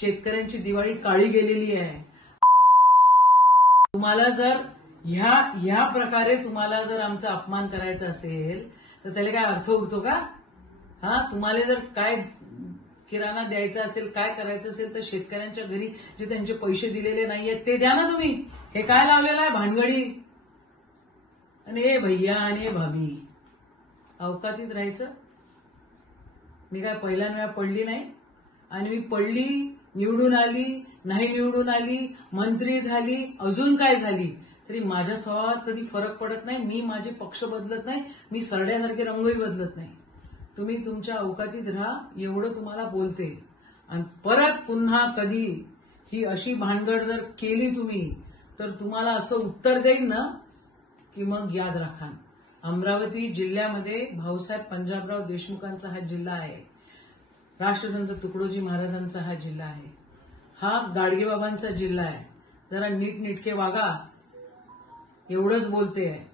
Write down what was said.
शेतकऱ्यांची दिवाळी काळी गेलेली आहे। तुम्हाला जर ह्या प्रकारे तुम्हाला जर आमचा अपमान करायचा असेल तर त्याला काय अर्थ उरतो का? तुम्हाला जर काय किराणा द्यायचा असेल, काय करायचं असेल तर शेतकऱ्यांच्या घरी जे त्यांचे पैसे दिलेले नाहीयेत ते द्या ना तुम्ही। हे काय लावलेलं आहे भानगडी? आणि हे भैया आणि हे भाभी अवकातीत राहायचं। मी काय पहिल्यांदा पडली नाही, आणि मी पडली, निवडून आली, नाही निवडून आली, मंत्री झाली, अजून काय झाली तरी माझ्या स्वभावात कधी फरक पडत नाही। मी माझे पक्ष बदलत नाही, मी सरड्यासारखे रंगही बदलत नाही। तुम्ही तुमच्या अवकातीत राहा एवढं तुम्हाला बोलते। आणि परत पुन्हा कधी ही अशी भानगड जर केली तुम्ही तर तुम्हाला असं उत्तर देईन ना की मग याद राखा, अमरावती जिल्ह्यामध्ये भाऊसाहेब पंजाबराव देशमुखांचा हा जिल्हा आहे, राष्ट्रसंत तुकडोजी महाराजांचा हा जिल्हा आहे, हा गाडगेबाबांचा जिल्हा आहे। जरा नीटनेटके वागा एवढंच बोलते आहे।